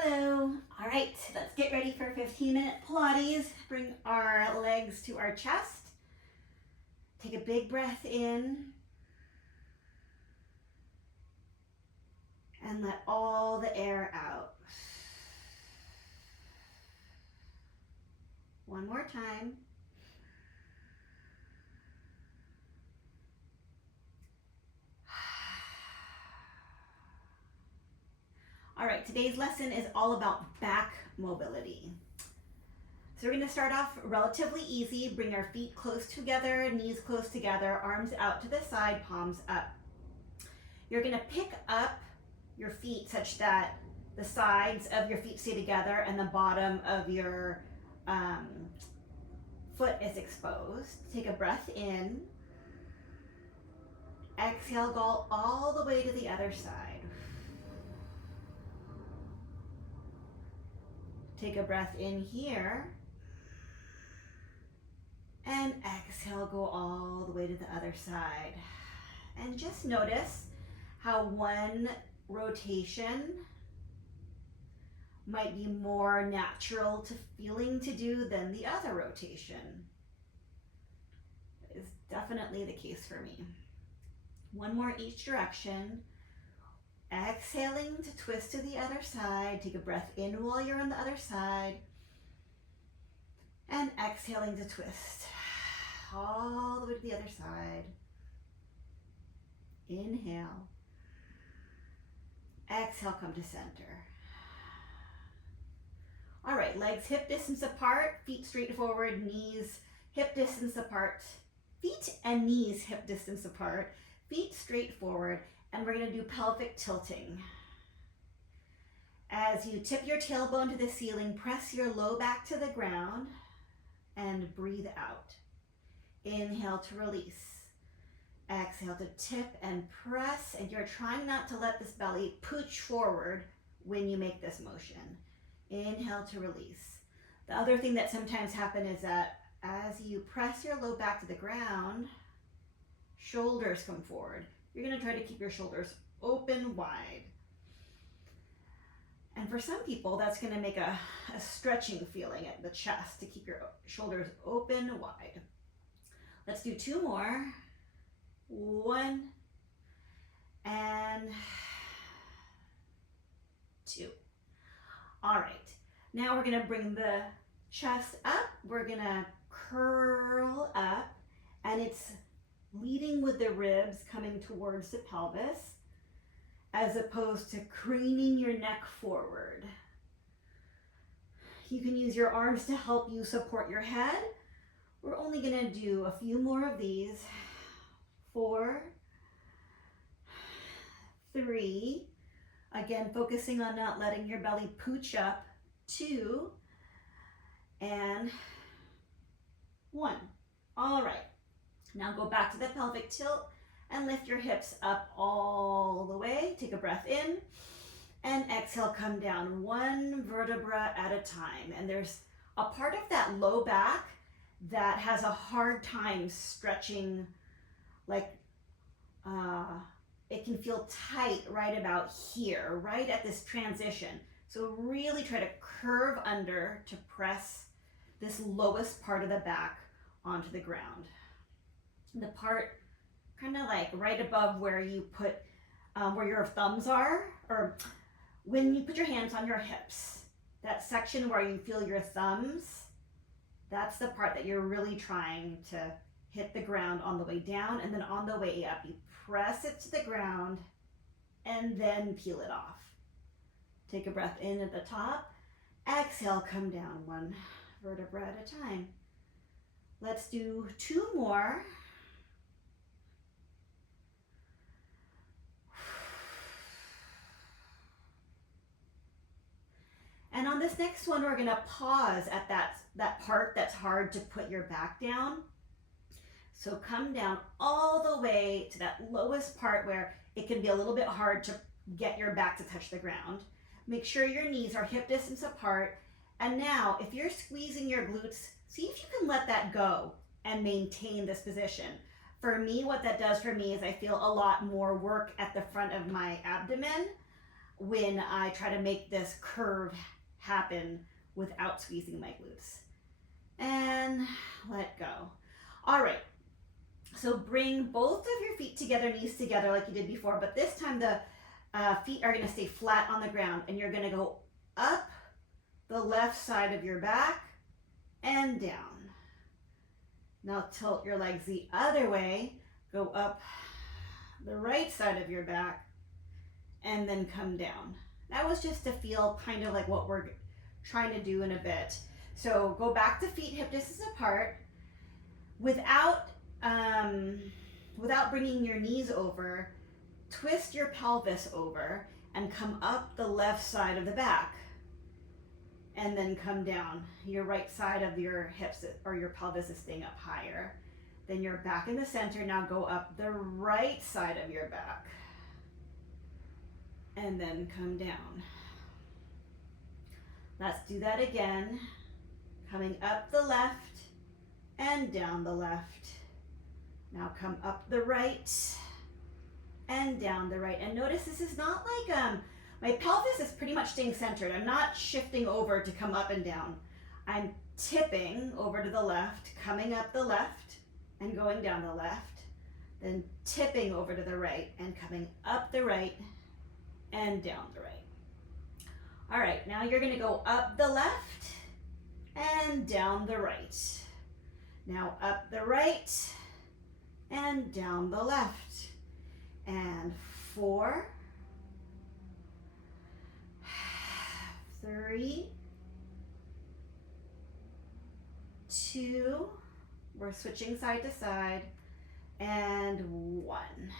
Hello. All right, let's get ready for 15-minute Pilates. Bring our legs to our chest. Take a big breath in. And let all the air out. One more time. All right, today's lesson is all about back mobility. So we're gonna start off relatively easy. Bring our feet close together, knees close together, arms out to the side, palms up. You're gonna pick up your feet such that the sides of your feet stay together and the bottom of your foot is exposed. Take a breath in. Exhale, go all the way to the other side. Take a breath in here. And exhale, go all the way to the other side. And just notice how one rotation might be more natural to feeling to do than the other rotation. That is definitely the case for me. One more each direction. Exhaling to twist to the other side. Take a breath in while you're on the other side. And exhaling to twist. All the way to the other side. Inhale. Exhale, come to center. All right, legs hip distance apart, feet straight forward, knees hip distance apart. Feet and knees hip distance apart, feet straight forward. And we're gonna do pelvic tilting. As you tip your tailbone to the ceiling, press your low back to the ground and breathe out. Inhale to release. Exhale to tip and press, and you're trying not to let this belly pooch forward when you make this motion. Inhale to release. The other thing that sometimes happens is that as you press your low back to the ground, shoulders come forward. You're gonna try to keep your shoulders open wide. And for some people, that's gonna make a stretching feeling at the chest to keep your shoulders open wide. Let's do two more. 1 and 2. All right, now we're gonna bring the chest up. We're gonna curl up, and it's leading with the ribs coming towards the pelvis, as opposed to craning your neck forward. You can use your arms to help you support your head. We're only gonna do a few more of these. 4, 3, again, focusing on not letting your belly pooch up. 2, and 1. All right, now go back to the pelvic tilt and lift your hips up all the way. Take a breath in and exhale, come down one vertebra at a time. And there's a part of that low back that has a hard time stretching, like it can feel tight right about here, right at this transition. So really try to curve under to press this lowest part of the back onto the ground. The part kind of like right above where you put, where your thumbs are, or when you put your hands on your hips, that section where you feel your thumbs, that's the part that you're really trying to hit the ground on the way down, and then on the way up, you press it to the ground and then peel it off. Take a breath in at the top. Exhale, come down one vertebra at a time. Let's do 2 more. And on this next one, we're gonna pause at that part that's hard to put your back down. So come down all the way to that lowest part where it can be a little bit hard to get your back to touch the ground. Make sure your knees are hip distance apart. And now, if you're squeezing your glutes, see if you can let that go and maintain this position. For me, what that does for me is I feel a lot more work at the front of my abdomen. when I try to make this curve happen without squeezing my glutes. And let go. All right, so bring both of your feet together, knees together like you did before, but this time the feet are gonna stay flat on the ground, and you're gonna go up the left side of your back and down. Now tilt your legs the other way, go up the right side of your back, and then come down. That was just to feel kind of like what we're trying to do in a bit. So go back to feet hip distance apart without bringing your knees over. Twist your pelvis over and come up the left side of the back, and then come down. Your right side of your hips or your pelvis is staying up higher. Then you're back in the center. Now go up the right side of your back and then come down. Let's do that again. Coming up the left and down the left. Now come up the right and down the right. And notice this is not like, my pelvis is pretty much staying centered. I'm not shifting over to come up and down. I'm tipping over to the left, coming up the left and going down the left, then tipping over to the right and coming up the right and down the right. All right, now you're gonna go up the left and down the right. Now up the right and down the left. And 4, 3, 2, we're switching side to side, and 1.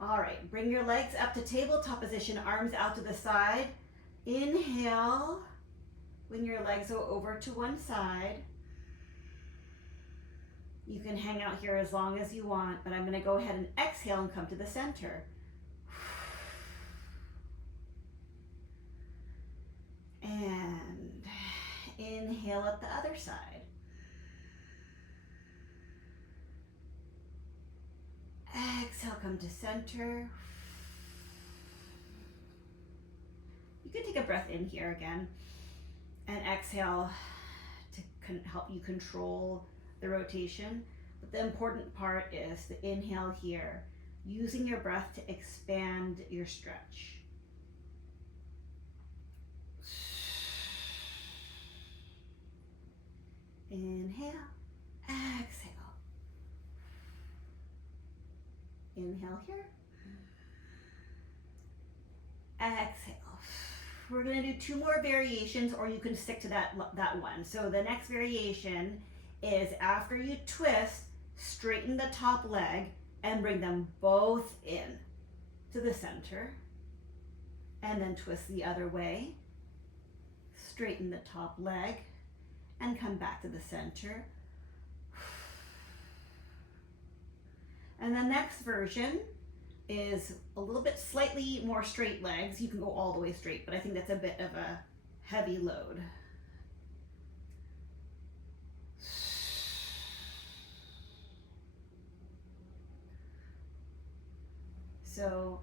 All right, bring your legs up to tabletop position, arms out to the side. Inhale when your legs go over to one side. You can hang out here as long as you want, but I'm gonna go ahead and exhale and come to the center. And inhale at the other side. Exhale, come to center. You can take a breath in here again and exhale to help you control the rotation. But the important part is the inhale here, using your breath to expand your stretch. Inhale, exhale. Inhale here. Exhale. We're gonna do 2 more variations, or you can stick to that one. So the next variation is after you twist, straighten the top leg and bring them both in to the center, and then twist the other way. Straighten the top leg and come back to the center. And the next version is a little bit slightly more straight legs. You can go all the way straight, but I think that's a bit of a heavy load. So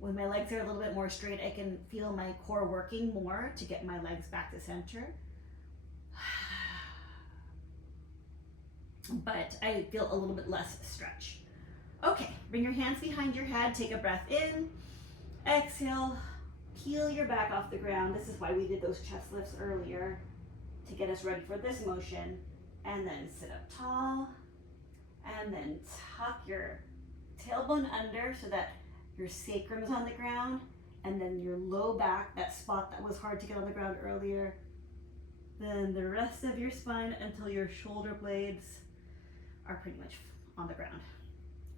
when my legs are a little bit more straight, I can feel my core working more to get my legs back to center. But I feel a little bit less stretch. Okay, bring your hands behind your head, take a breath in, exhale, peel your back off the ground. This is why we did those chest lifts earlier, to get us ready for this motion. And then sit up tall, and then tuck your tailbone under so that your sacrum is on the ground, and then your low back, that spot that was hard to get on the ground earlier. Then the rest of your spine until your shoulder blades are pretty much on the ground.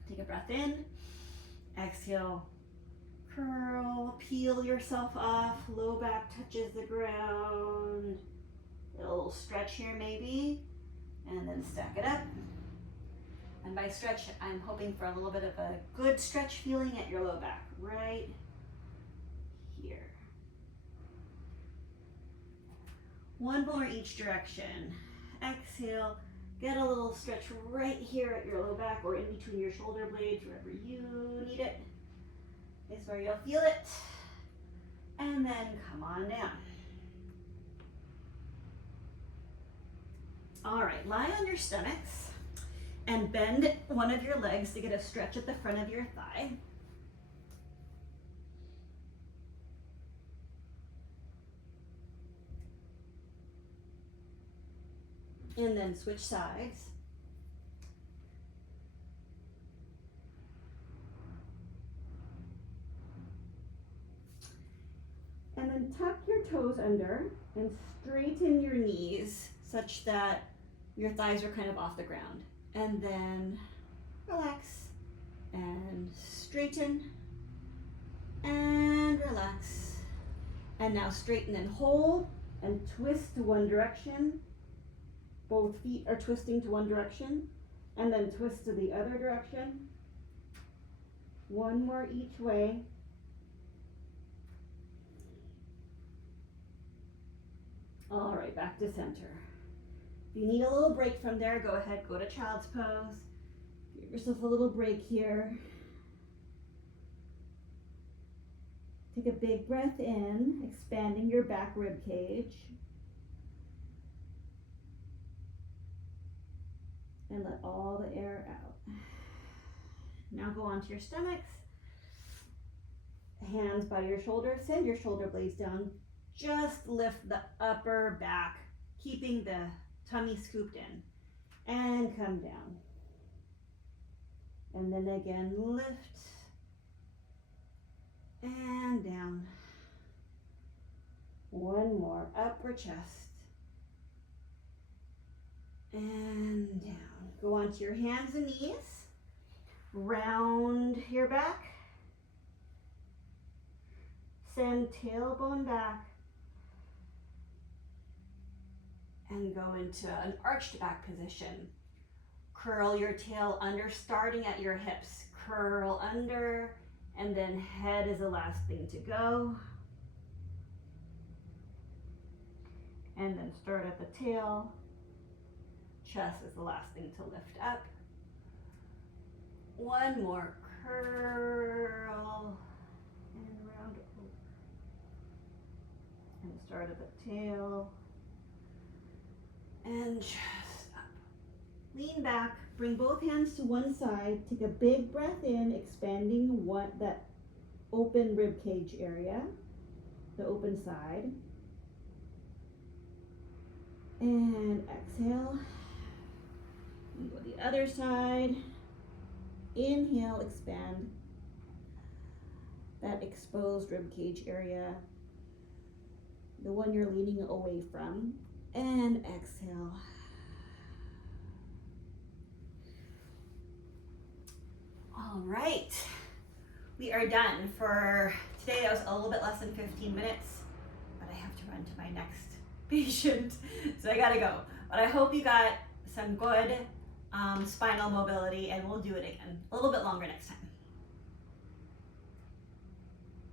Take a breath in, exhale, curl, peel yourself off, low back touches the ground. A little stretch here maybe, and then stack it up. And by stretch, I'm hoping for a little bit of a good stretch feeling at your low back, right here. 1 more each direction. Exhale, Get a little stretch right here at your low back or in between your shoulder blades, wherever you need it. Is where you'll feel it. And then come on down. All right, lie on your stomachs and bend one of your legs to get a stretch at the front of your thigh. And then switch sides. And then tuck your toes under and straighten your knees such that your thighs are kind of off the ground. And then relax and straighten and relax. And now straighten and hold and twist to one direction. Both feet are twisting to one direction, and then twist to the other direction. One more each way. All right, back to center. If you need a little break from there, go ahead, go to child's pose. Give yourself a little break here. Take a big breath in, expanding your back rib cage. And let all the air out. Now go onto your stomachs. Hands by your shoulders. Send your shoulder blades down. Just lift the upper back, keeping the tummy scooped in. And come down. And then again, lift. And down. One more. Upper chest. And down. Go onto your hands and knees. Round your back. Send tailbone back. And go into an arched back position. Curl your tail under, starting at your hips. Curl under, and then head is the last thing to go. And then start at the tail. Chest is the last thing to lift up. One more curl and round over. And start at the tail and chest up. Lean back, bring both hands to one side. Take a big breath in, expanding that open rib cage area, the open side. And exhale. And go the other side. Inhale, expand that exposed rib cage area, the one you're leaning away from, and exhale. All right, we are done for today. That was a little bit less than 15 minutes, but I have to run to my next patient, so I gotta go. But I hope you got some good spinal mobility, and we'll do it again a little bit longer next time.